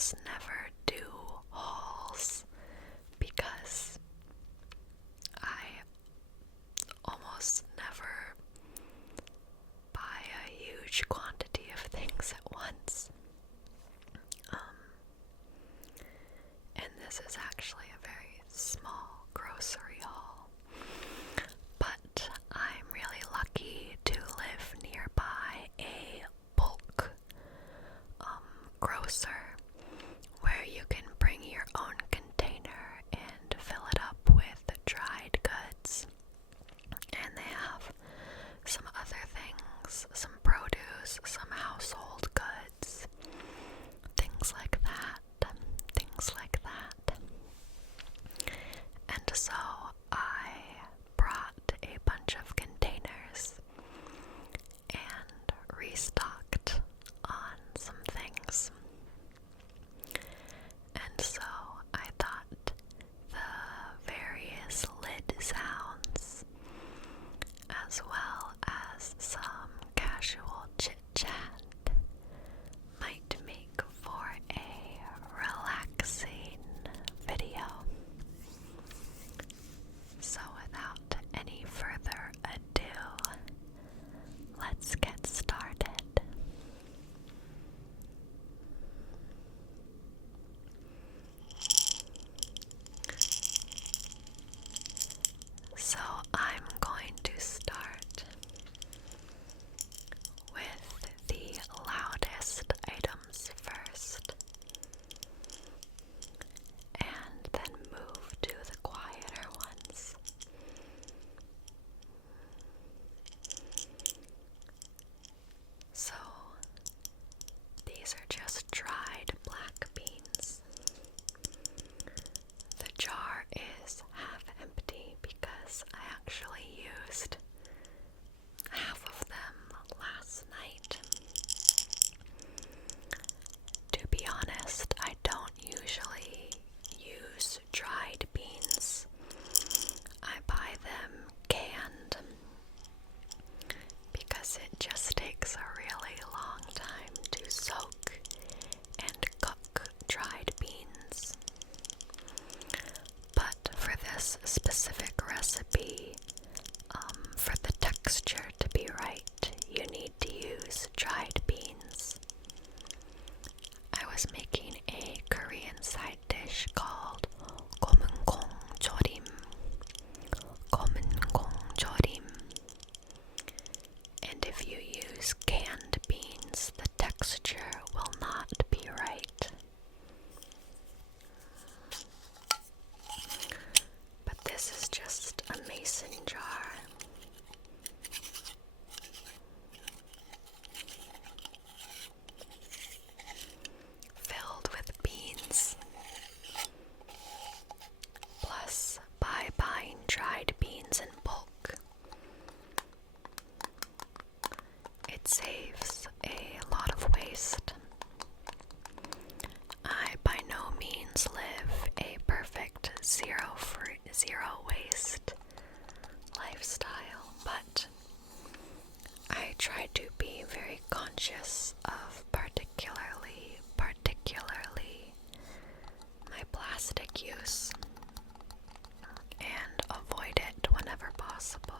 almost never do hauls because I almost never buy a huge quantity of things at once. And this is actually a very small grocery haul. But I'm really lucky to live nearby a bulk grocer where you can bring your own container and fill it up with dried goods. And they have some other things, some produce, some household goods, things like that, things like that. And so I brought a bunch of containers and restocked on some things. And so I thought the various lid sounds, as well as some casual chit-chat, might make for a relaxing video. So without any further ado, let's get started. So I'm going to start with the loudest items first, and then move to the quieter ones. So these are just dried black beans. The jar is half empty because I actually used half of them last night. To be honest, I don't usually use dried beans. I buy them canned because it just takes a really long time to soak and cook dried beans. But for this specific recipe, for the texture to be right, you need to use dried beans. I was making a Korean side dish called gomunggong jorim. Gomunggong jorim. And if you use canned beans, the texture will not be right. But this is just a mason jar. Filled with beans. Plus, by buying dried beans in bulk, it saves a lot of waste. I by no means live a perfect zero waste lifestyle, but I try to be very conscious of particularly my plastic use and avoid it whenever possible.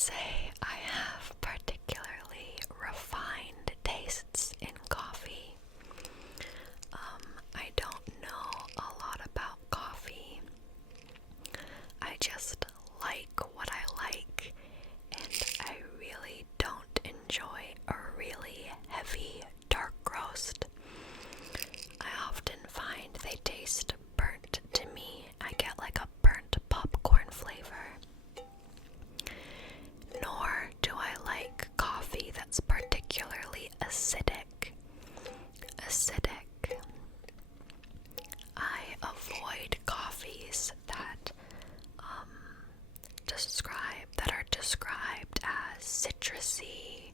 say I have particularly refined tastes in coffee. I don't know a lot about coffee. I just like what I like, and I really don't enjoy a really heavy dark roast. I often find they taste burnt to me. I get like a burnt popcorn flavor. Nor do I like coffee that's particularly acidic. I avoid coffees that are described as citrusy,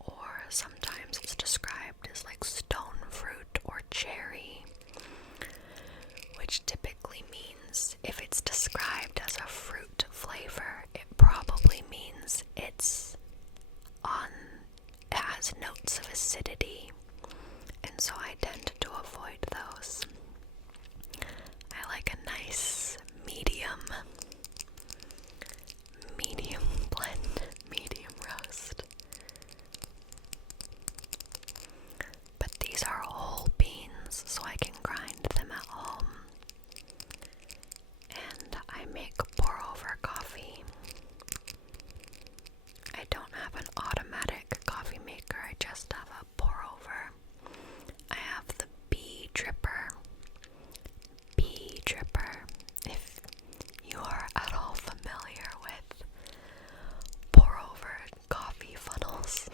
or sometimes it's described as like stone fruit or cherry, which typically means if it's described as a fruit flavor, it probably means it has notes of acidity, and so I tend to avoid those. I like a nice medium blend, medium roast. But these are whole beans, so I can grind them at home. And I make pour-over coffee. I don't have an automatic coffee maker, I just have a pour-over. I have the bee dripper. If you are at all familiar with pour-over coffee funnels.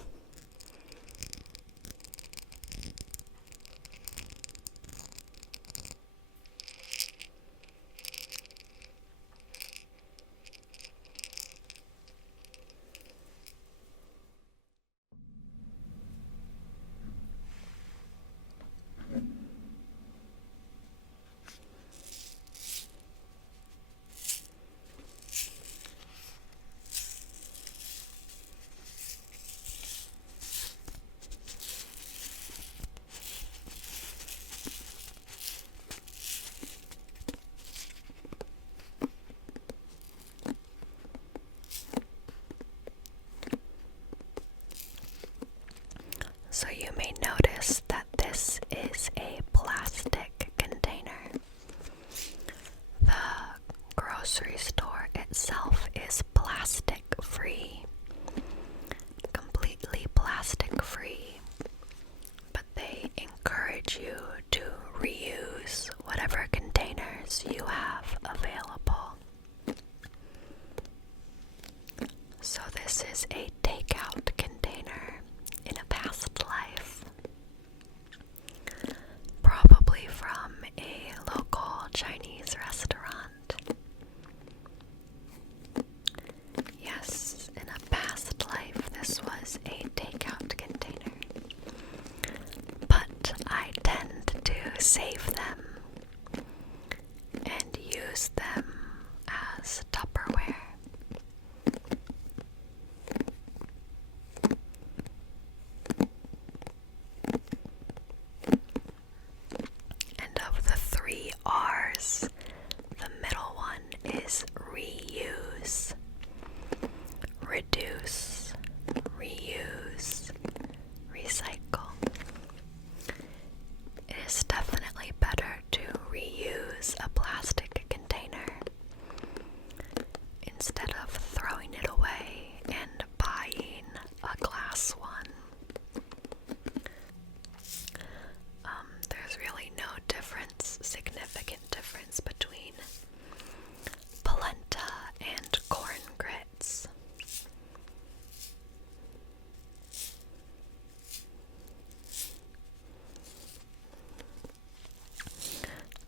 So you may notice that this is a plastic container. The grocery store itself is plastic free, completely plastic free, but they encourage you to reuse whatever containers you have available. So this is a takeout container in a past life, probably from a local Chinese restaurant. Yes, in a past life this was a takeout container, but I tend to save them and use them as Tupperware. And of the 3 R's, the middle one is reuse. Reduce, reuse, recycle. It is definitely better to reuse a plastic container instead of throwing it away and buying a glass one. There's really no significant difference between polenta and corn grits.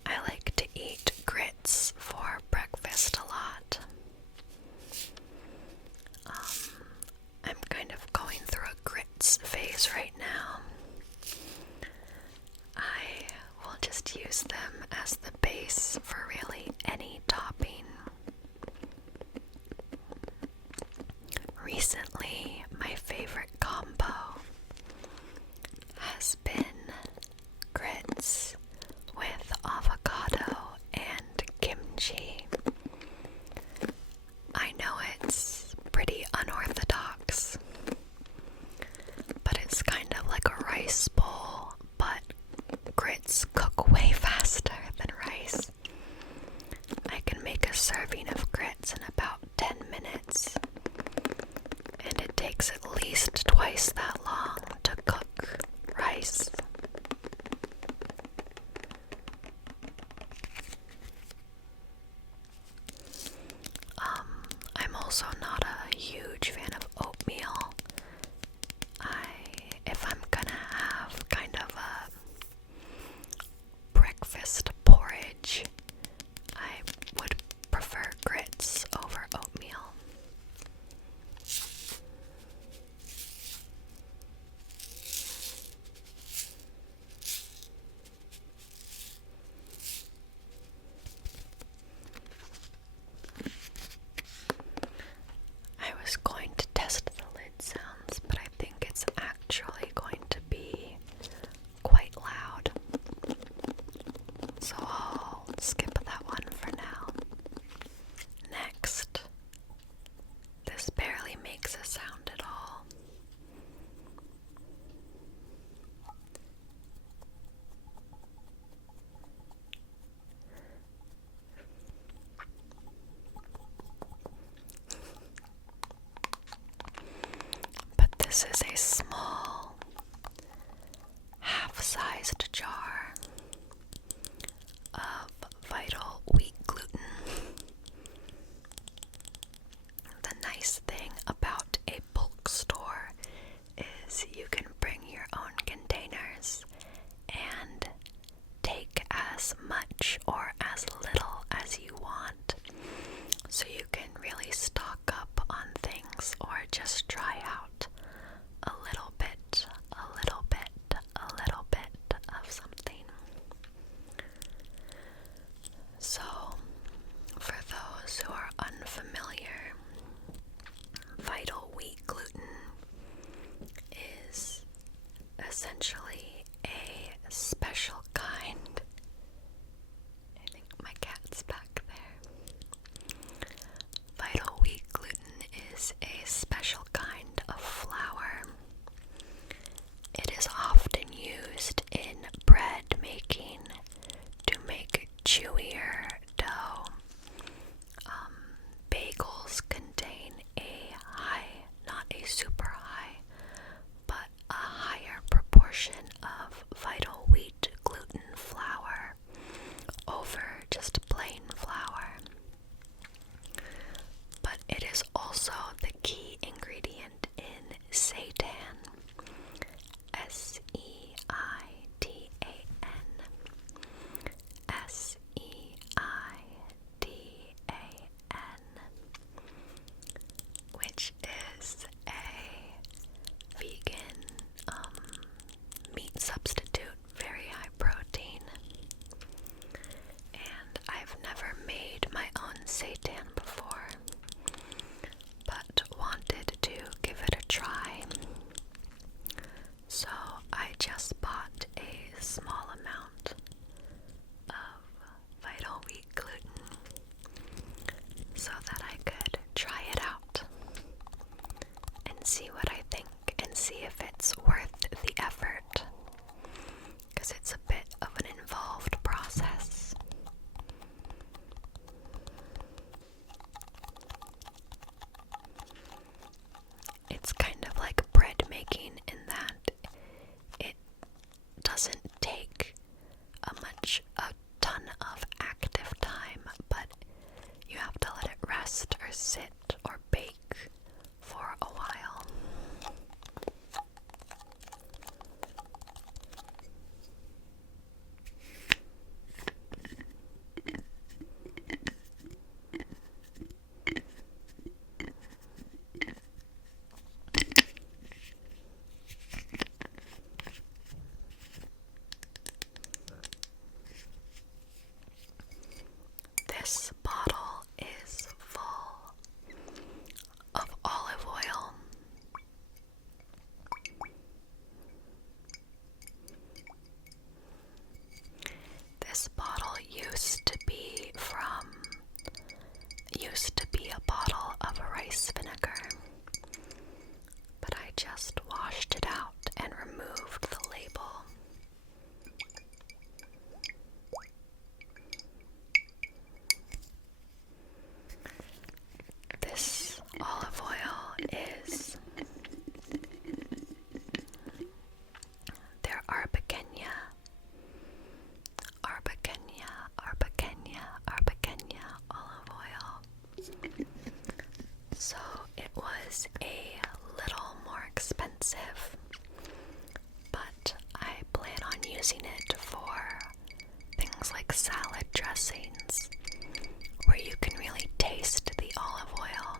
I like to eat grits for breakfast a lot. I'm kind of going through a grits phase right now. I will just use them as the base for really any topping. Recently, my favorite combo has been grits with avocado and kimchi. I know it's pretty also not a huge fan of oatmeal. If I'm gonna have kind of a breakfast porridge, I would prefer grits over oatmeal. I was going to test the lid sounds, but I think it's actually going to be quite loud. So I'll skip that one for now. Next, this barely makes a sound at all. But this is a small, half-sized jar of Vital wheat gluten. The nice thing about a bulk store is you can bring your own containers and take as much or as little as you want. So you can really stock up on things or just try out a little bit It was a little more expensive, but I plan on using it for things like salad dressings, where you can really taste the olive oil.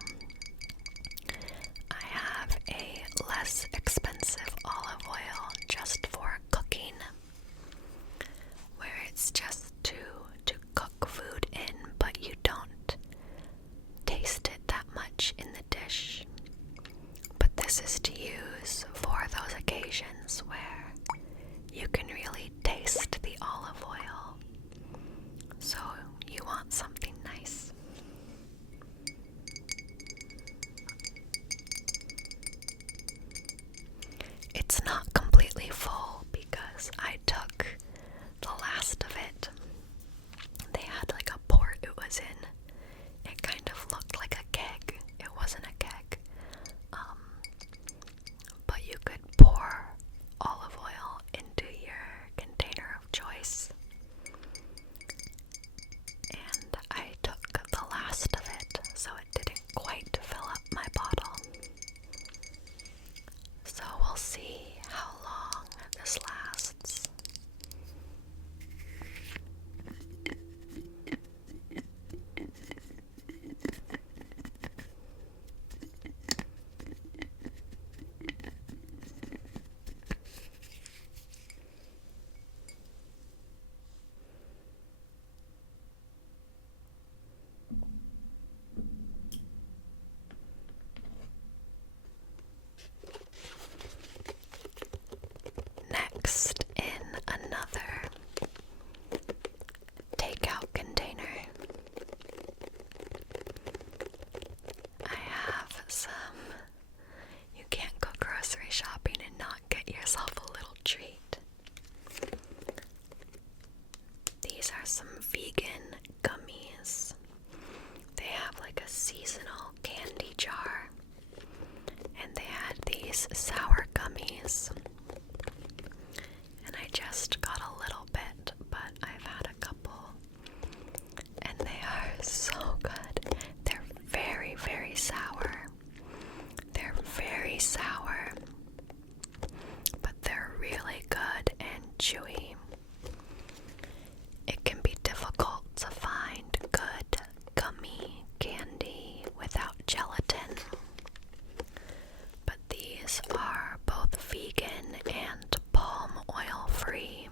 I have a less expensive olive oil just for cooking, where it's just to cook food in, but you don't taste it that much in the dish. But this is to use for those occasions where you can really taste the olive oil. So you want something nice. It's not completely full because I took the last of it. They had like a port it was in. It kind of looked like a keg. It wasn't a keg. But you could pour olive oil into your container of choice. And I took the last of it, so it didn't quite fill up my bottle. So we'll see how long this lasts. Next, in another takeout container, I have some. You can't go grocery shopping and not get yourself a little treat. These are some vegan gummies. They have like a seasonal candy jar, and they had these sour gummies. And I just got a little bit, but I've had a couple, and they are so good. They're very, very sour. They're very sour, but they're really good and chewy. It can be difficult to find good gummy candy without gelatin, but these are both vegan and palm oil free.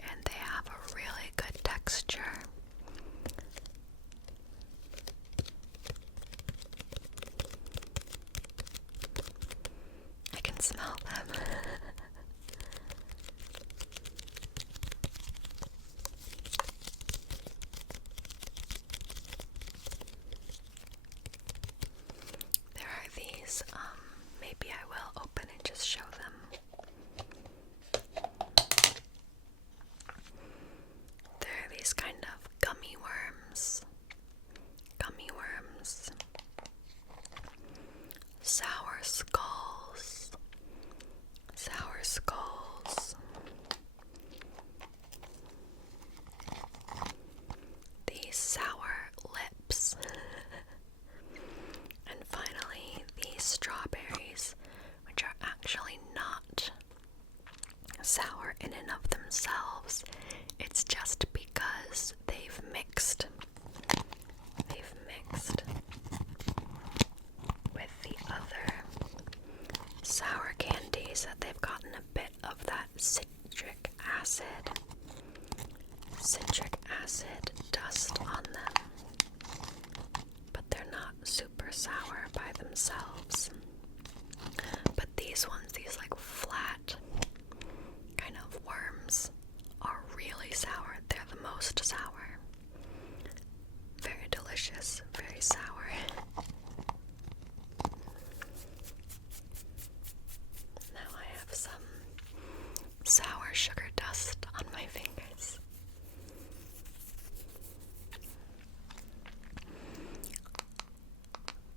And they have a really good texture. I can smell them. There are these, maybe I will open and just show them. There are these kind of gummy worms. Gummy worms. Sour skulls. Sour skulls. These sour lips. And finally, these strawberries, which are actually not sour in and of themselves. It's just because they've mixed with the other sour candies that they've gotten a bit of that citric acid dust on them. But they're not super sour by themselves. But these ones, these like flat kind of worms, are really sour. They're the most sour. Very delicious, very sour. Now I have some sour sugar dust on my fingers.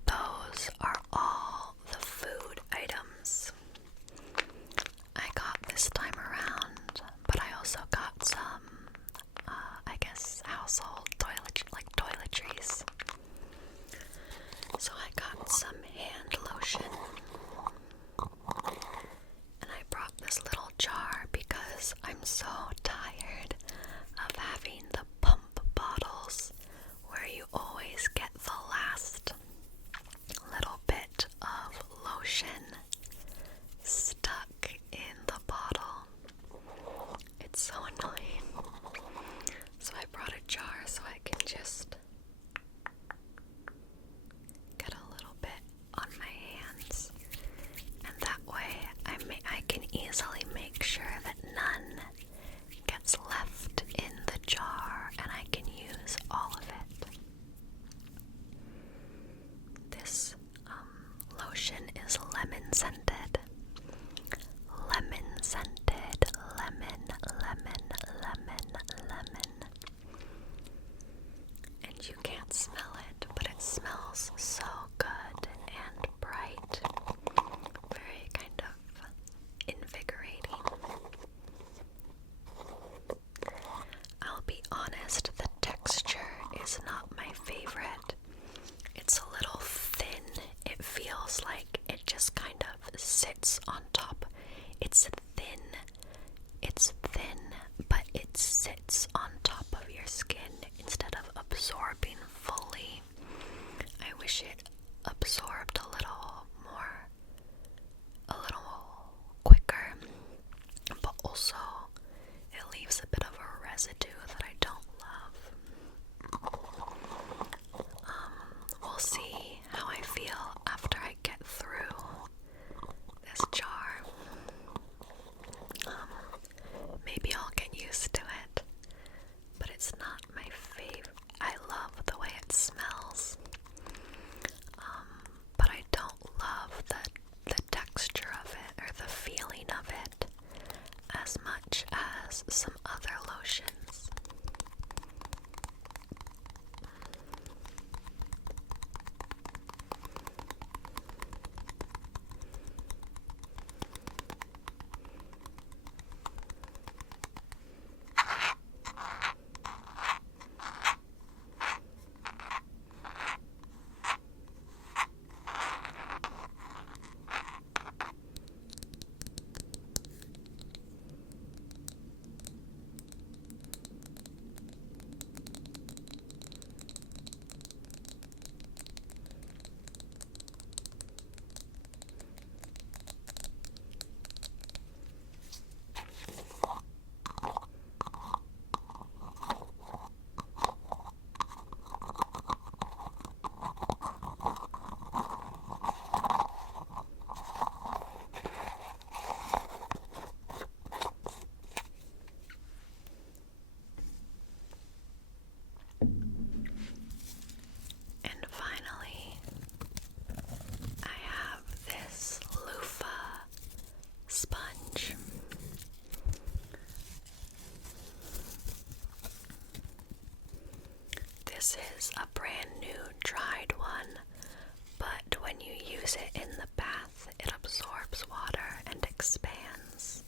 Those are all the food items I got this time around, but I also got some, I guess, household toiletries. favorite. It's a little thin. It feels like it just kind of sits on top. It's thin, but it sits on top of your skin instead of absorbing fully. I wish it absorbed a little more, a little quicker, but also it leaves a bit of a residue that I don't love. We'll see how I feel after I get through this jar. Maybe I'll get used to it, but it's not my favorite. I love the way it smells, but I don't love the texture of it or the feeling of it as much as some other lotions. And finally, I have this loofah sponge. This is a brand new dried one, but when you use it in the bath, it absorbs water and expands.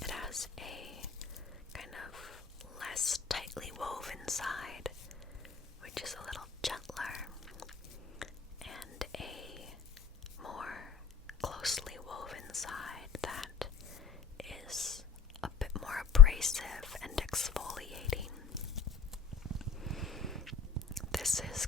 It has a kind of less tightly woven side, which is a little gentler, and a more closely woven side that is a bit more abrasive and exfoliating. This is